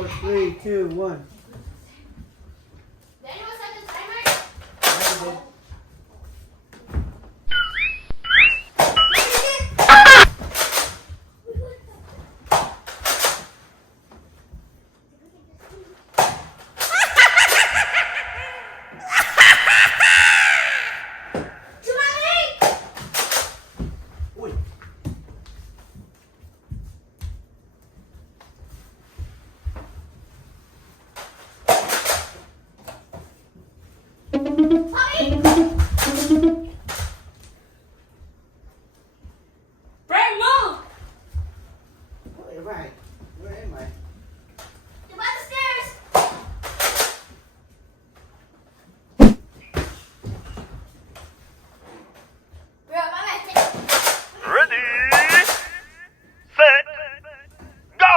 4, 3, 2, 1. Did anyone set the timer? Right. Where am I? You're by the stairs. Bro, I'm gonna take. Ready, set, go!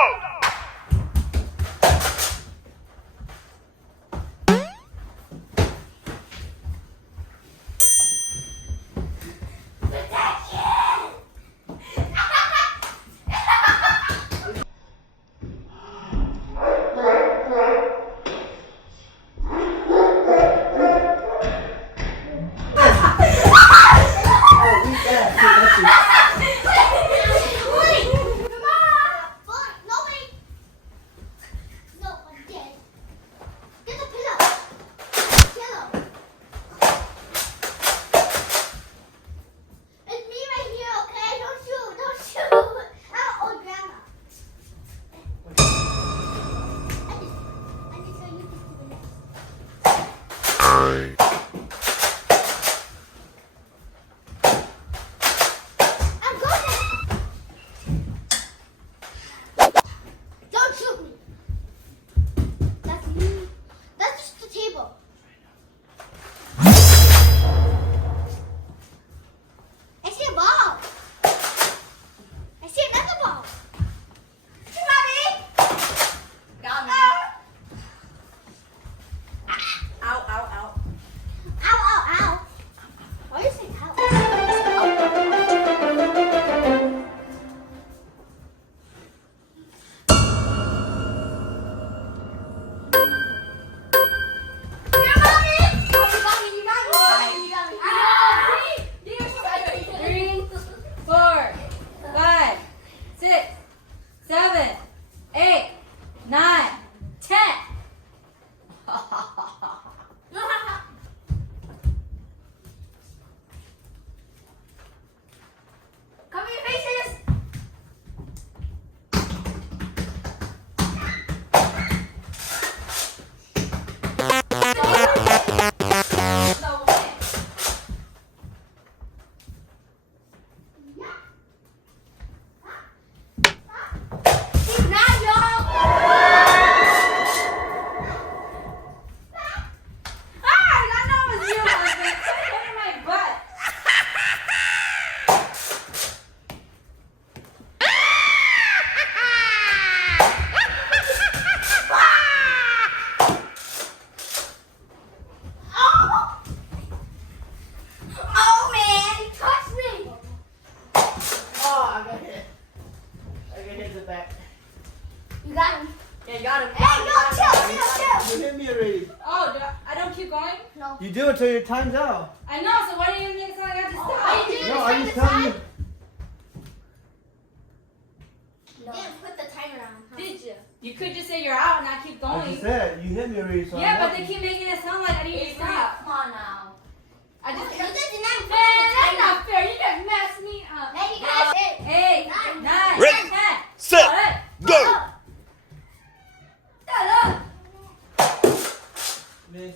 You got him. Yeah, you got him. Hey, no, chill. You hit me already. Oh, I don't keep going? No. You do it till your time's out. I know, so why do you think so I got to stop? Are you doing No, this I on just the telling you. side? No. Didn't put the timer on. Huh? Did you? You could just say you're out and not keep I going. just said, you hit me already, so Yeah, I'm but they keep making it sound like I need to stop. Come on now. I just You didn't put Man, the that's timer. not fair. You just messed me up. Hey, you guys. 8, 9, Ready, 10. set, go! Shut up. Miss.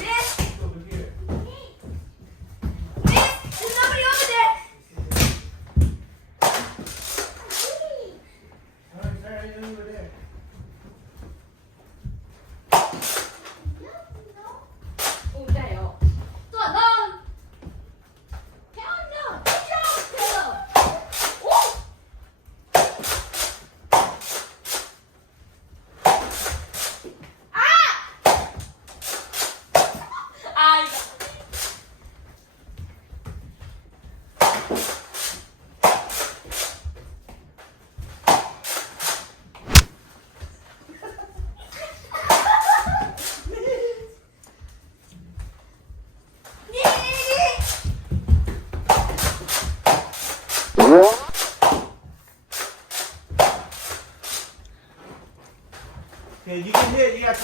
Miss, Over here. miss, there's nobody over there. Alright, sorry, you over there. Oh, jail. Go along. Hell no. Good job, Philip. Woo.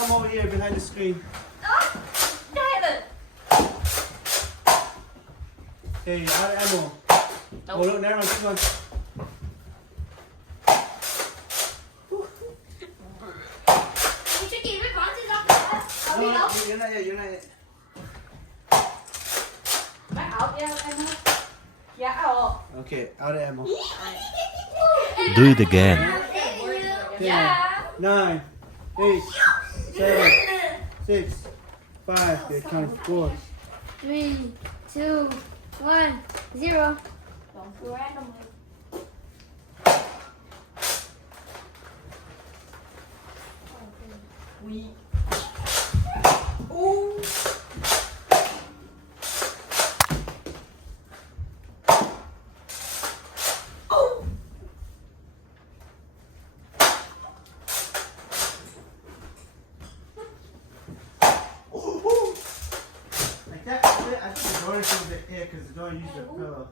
come over here behind the screen. Damn it. Hey, out of ammo. Oh, look, never mind. Come on. You should keep your bounces off the left. No, Okay, no, go. you're not yet. You're not yet. Mày out yeah, em ơi. Dạ ồ. Okay, out of ammo. Do it again. Yeah. 9, 8, 7, 6, 5. They're counting 4. 3, 2, 1, 0. Don't do randomly. We. Ooh. Oh. Like that. I think the door is over there because the door used the pillow.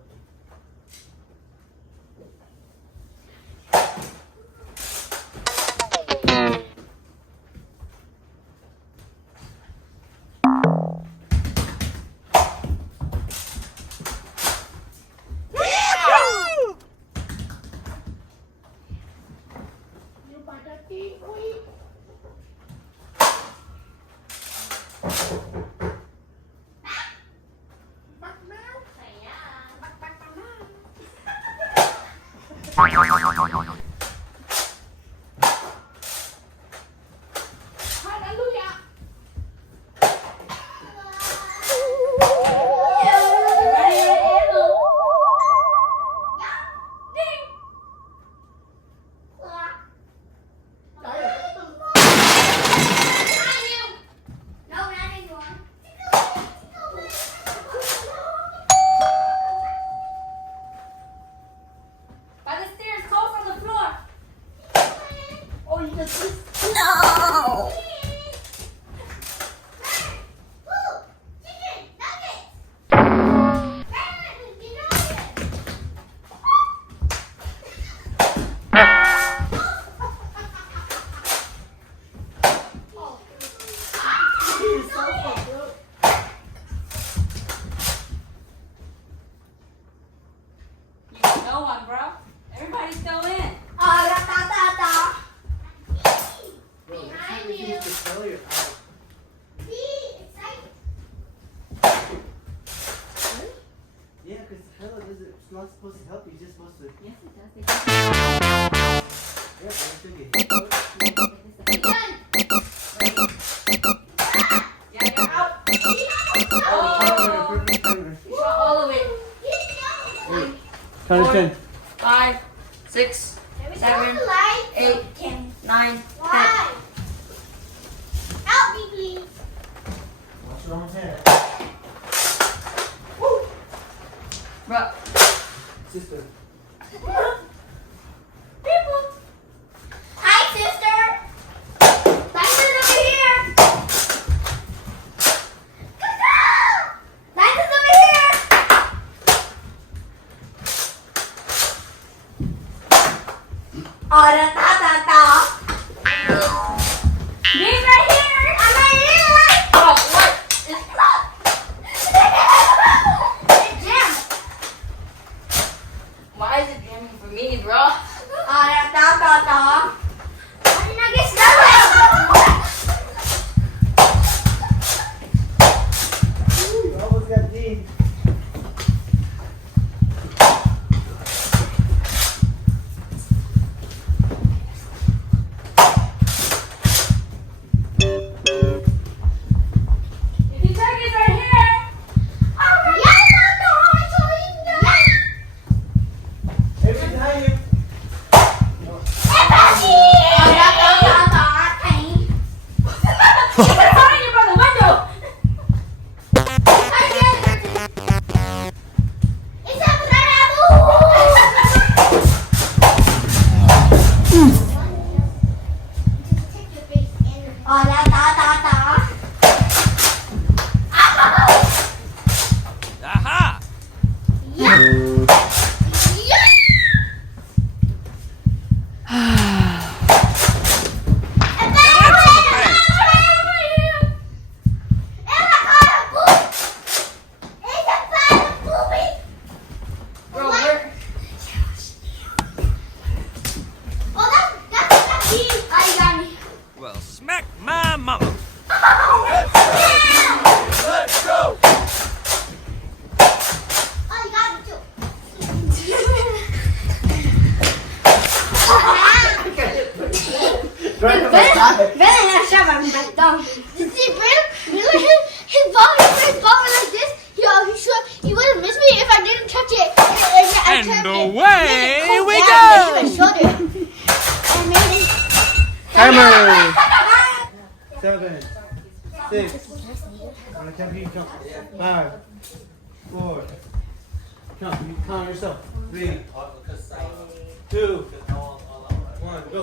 Hallelujah. No, not anymore. By the stairs, close on the floor. Oh, you just. No. Chicken nuggets. You got no one, bro. Everybody's still in. Bro, Behind it's you. not the failure. Yeah, because the pillow it's not supposed to help you. It's just supposed to. Yes, it does. Yeah, but it's okay. Yeah, you're out. Oh, timer, perfect timer. You shot all of it. Count to 10. 5, 6, 7, 8, 9, 10. Help me, please. What's wrong with that? Bro. Sister. Hi, sister. License over here. License over here. He's right here. I'm right here. Oh, what? It's jammed. Why is it jamming for me, bro? What did I get started? You almost got D. If you check, it's right here. Hey, behind you. Hey, Right on my side. Ben had a shot my thumb. You see, Brandon, his ball went like this. He would have missed me if I didn't touch it. And away we go! And made it. Timer! 7, 6. On the count, you count. 5, 4. Count. You count yourself. 3, 2, 1. Go.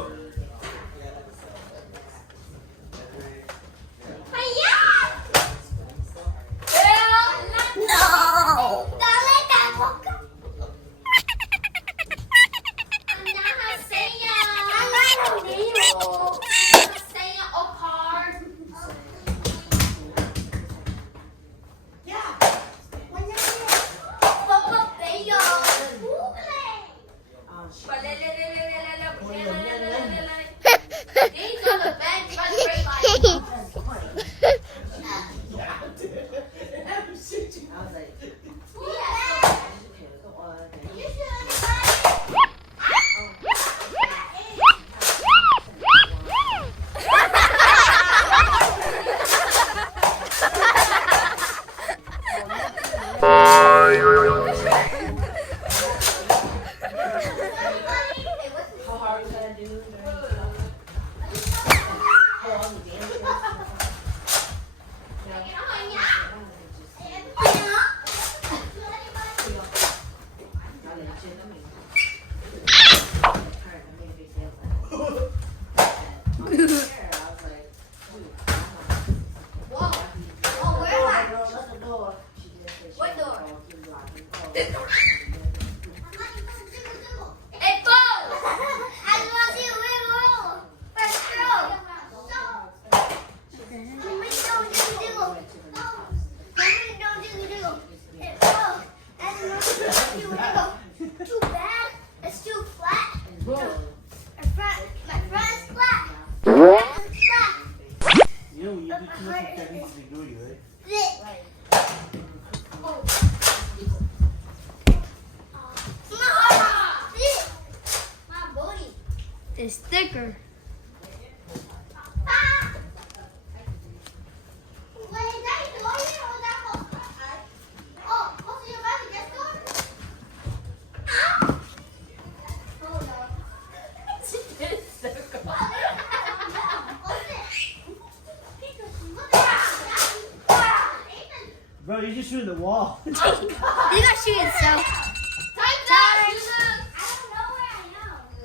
It's thicker. Bro, you're just shooting the wall. You got shoot itself.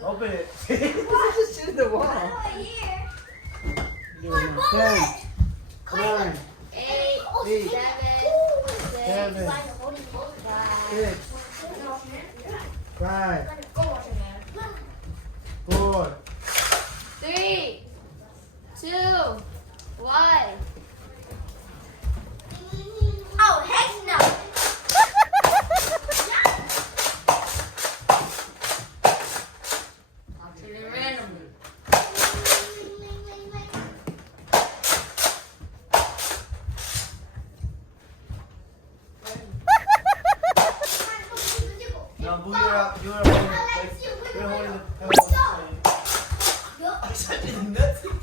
Open it. Just shooting the wall. 10, 9, 8, 7, 6, 5, 4. 3, 2, 1. Oh, heck no. Now move your up. You're holding the. I said nothing.